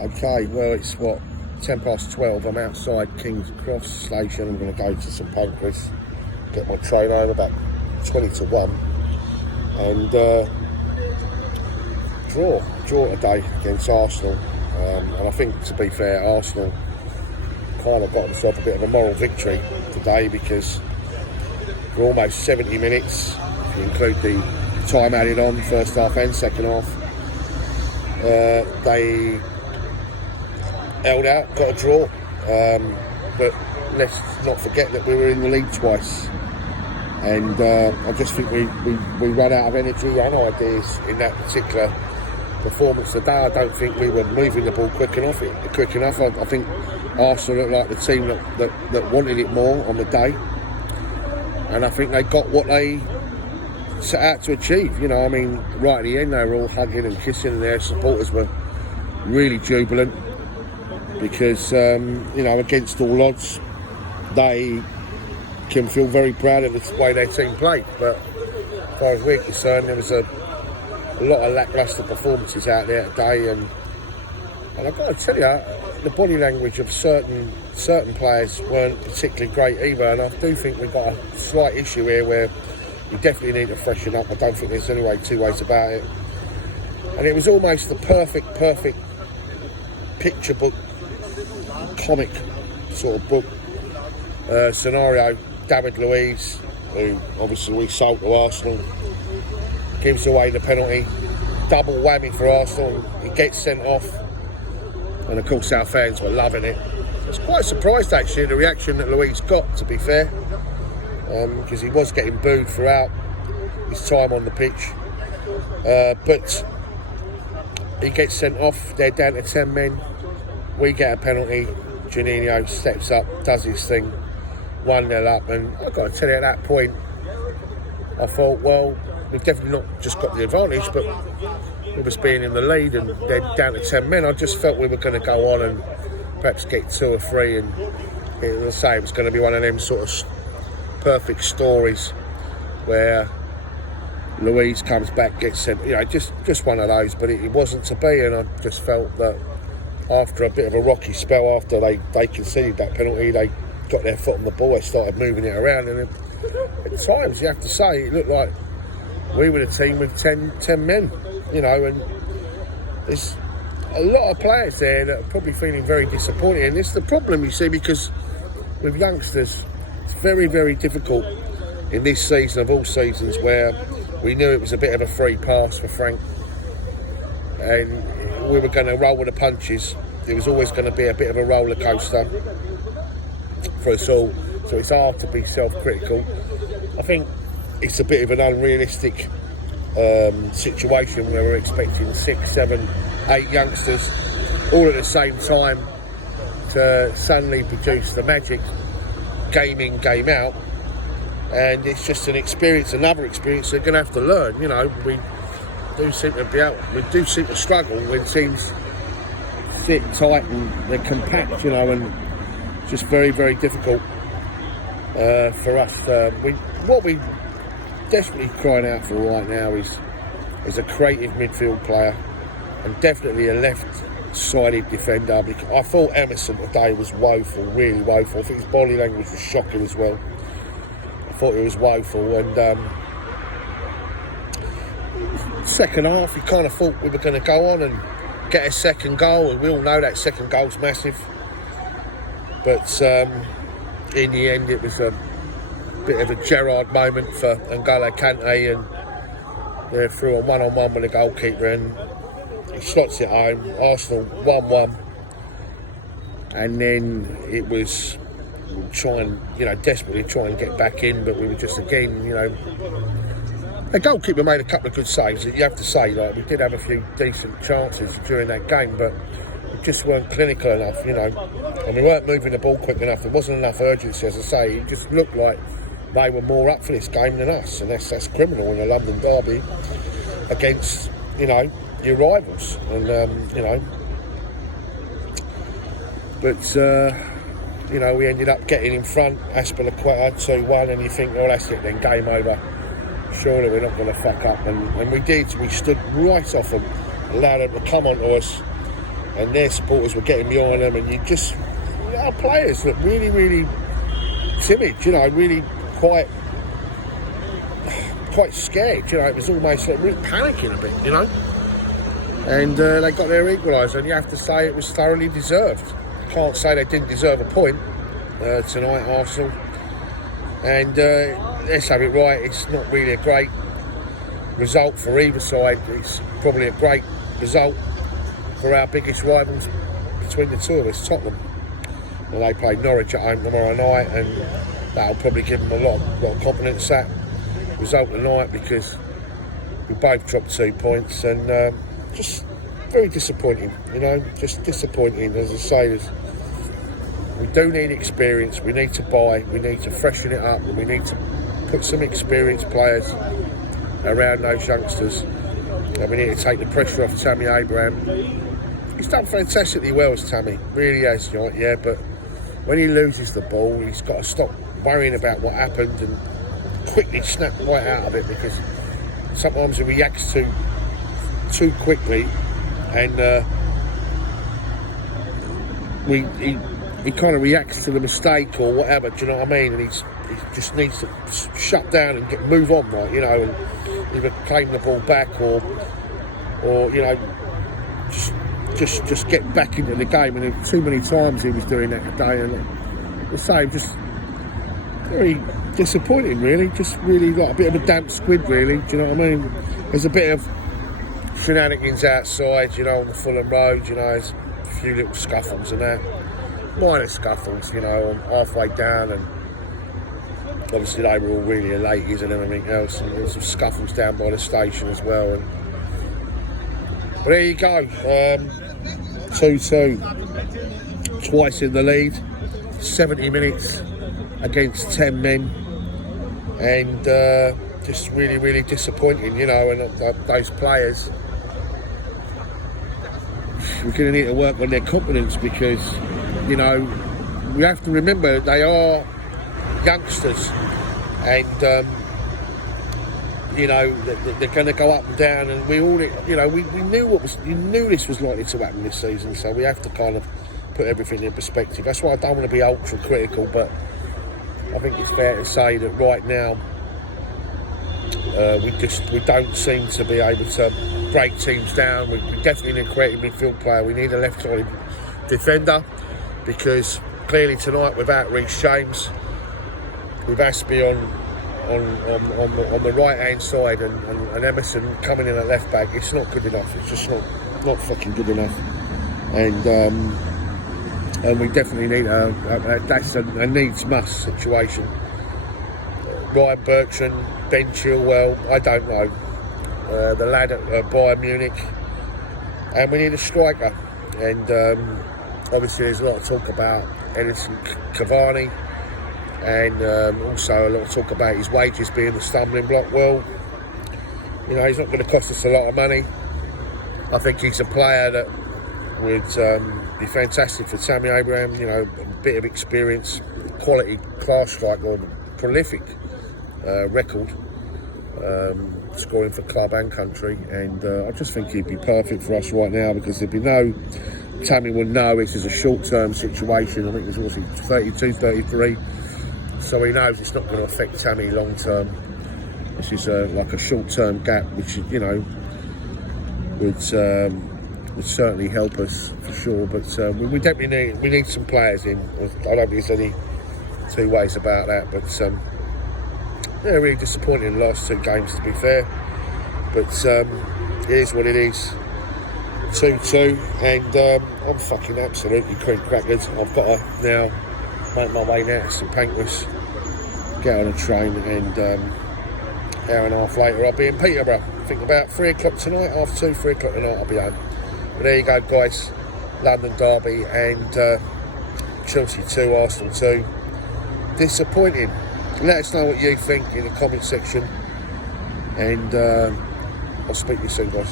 Okay, well, it's what, 12:10. I'm outside King's Cross station. I'm going to go to St Pancras, get my train home about 20:1, and draw today against Arsenal. And I think, to be fair, Arsenal kind of got themselves a bit of a moral victory today, because for almost 70 minutes, if you include the time added on, first half and second half, they held out, got a draw, but let's not forget that we were in the league twice, and I just think we ran out of energy and ideas in that particular performance today. I don't think we were moving the ball quick enough. I think Arsenal looked like the team that wanted it more on the day, and I think they got what they set out to achieve. You know, I mean, right at the end they were all hugging and kissing, and their supporters were really jubilant, because you know, against all odds, they can feel very proud of the way their team played. But as far as we're concerned, there was a lot of lacklustre performances out there today, and I've got to tell you, the body language of certain players weren't particularly great either, and I do think we've got a slight issue here where we definitely need to freshen up. I don't think there's any two ways about it. And it was almost the perfect picture book, comic sort of book scenario. David Luiz, who obviously we sold to Arsenal, gives away the penalty, double whammy for Arsenal. He gets sent off, and of course our fans were loving it. I was quite surprised actually at the reaction that Luiz got, to be fair, because he was getting booed throughout his time on the pitch, but he gets sent off. They're down to 10 men. We get a penalty. Juninho steps up, does his thing, 1-0 up, and I've got to tell you, at that point I thought, well, we've definitely not just got the advantage, but with us being in the lead and they're down to 10 men, I just felt we were going to go on and perhaps get 2 or 3, and it was going to be one of them sort of perfect stories where Luiz comes back, gets sent, you know, just one of those, but it wasn't to be. And I just felt that after a bit of a rocky spell, after they conceded that penalty, they got their foot on the ball, they started moving it around, and at times, you have to say, it looked like we were the team with 10 men, you know, and there's a lot of players there that are probably feeling very disappointed. And it's the problem, you see, because with youngsters, it's very, very difficult in this season of all seasons, where we knew it was a bit of a free pass for Frank, and we were going to roll with the punches. It was always going to be a bit of a roller coaster for us all, so it's hard to be self-critical. I think it's a bit of an unrealistic situation where we're expecting 6, 7, 8 youngsters all at the same time to suddenly produce the magic game in, game out, and it's just an experience, another experience they're going to have to learn. You know, we do seem to struggle when teams sit tight and they're compact, you know, and it's just very, very difficult for us. What we desperately crying out for right now is a creative midfield player, and definitely a left-sided defender. Because I thought Emerson today was woeful, really woeful. I think his body language was shocking as well. I thought it was woeful, and second half, we kind of thought we were going to go on and get a second goal, and we all know that second goal's massive. But in the end, it was a bit of a Gerrard moment for N'Golo Kante, and they're through a one-on-one with the goalkeeper, and he slots it home. Arsenal 1-1, and then it was desperately try and get back in, but we were just, again, you know, the goalkeeper made a couple of good saves. You have to say, like, we did have a few decent chances during that game, but we just weren't clinical enough, you know, and we weren't moving the ball quick enough. There wasn't enough urgency, as I say. It just looked like they were more up for this game than us, and that's criminal in a London derby against, you know, your rivals. And you know, but you know, we ended up getting in front, Aspilicueta 2-1, and you think, well, that's it then, game over. Surely we're not going to fuck up, and we did. We stood right off them, allowed them to come onto us, and their supporters were getting behind them, and our players looked really, really timid, you know, really quite scared, you know. It was almost like really panicking a bit, you know. And they got their equaliser, and you have to say it was thoroughly deserved. Can't say they didn't deserve a point tonight, Arsenal. And let's have it right, it's not really a great result for either side. It's probably a great result for our biggest rivals between the two of us, Tottenham. Well, they play Norwich at home tomorrow night, and that'll probably give them a lot of confidence, that result tonight, because we both dropped 2 points, and just very disappointing, you know, just disappointing. As I say, we do need experience, we need to buy, we need to freshen it up, and we need to put some experienced players around those youngsters, and we need to take the pressure off Tammy Abraham. He's done fantastically well as Tammy, really has, yeah, but when he loses the ball, he's got to stop worrying about what happened and quickly snap right out of it, because sometimes he reacts too quickly, and he kind of reacts to the mistake or whatever, do you know what I mean? And he just needs to shut down and move on, right, you know, and either claim the ball back or you know, just get back into the game. And too many times he was doing that today, and the same, just very disappointing, really. Just really like a bit of a damp squid, really. Do you know what I mean? There's a bit of shenanigans outside, you know, on the Fulham Road. You know, there's a few little scuffles and that, minor scuffles, you know, halfway down, and obviously they were all really elated and everything else. And there's some scuffles down by the station as well. But there you go, 2-2, twice in the lead, 70 minutes against 10 men, and just really, really disappointing, you know. And those players, we're going to need to work on their confidence, because, you know, we have to remember they are youngsters, and you know, they're going to go up and down, and we all, you know, we knew this was likely to happen this season, so we have to kind of put everything in perspective. That's why I don't want to be ultra critical, but I think it's fair to say that right now we don't seem to be able to break teams down. We definitely need a creative midfield player. We need a left-sided defender, because clearly tonight, without Reece James, with Aspie on the right hand side, and Emerson coming in at left back, it's not good enough. It's just not fucking good enough. And we definitely need that's a needs must situation. Ryan Bertrand, Ben Chilwell, I don't know, the lad at Bayern Munich, and we need a striker. And obviously there's a lot of talk about Edinson Cavani, and also a lot of talk about his wages being the stumbling block. Well, you know, he's not going to cost us a lot of money. I think he's a player that would be fantastic for Tammy Abraham. You know, a bit of experience, quality, class striker, prolific record, scoring for club and country, and I just think he'd be perfect for us right now, because there'd be no, Tammy would know this is a short-term situation. I think he's also 32, 33. So he knows it's not going to affect Tammy long term. This is like a short-term gap, which, you know, would certainly help us for sure. But we definitely need some players in. I don't think there's any two ways about that. But yeah, really disappointing in the last two games, to be fair. But it is what it is. 2-2, and I'm fucking absolutely cream crackered. I've got to now make my way now to St Pancras, get on a train, and hour and a half later I'll be in Peterborough. I think about 3 o'clock tonight, half 2, 3 o'clock tonight I'll be home. But there you go, guys, London derby and Chelsea2 Arsenal 2. Disappointing. Let us know what you think in the comment section, and I'll speak to you soon, guys.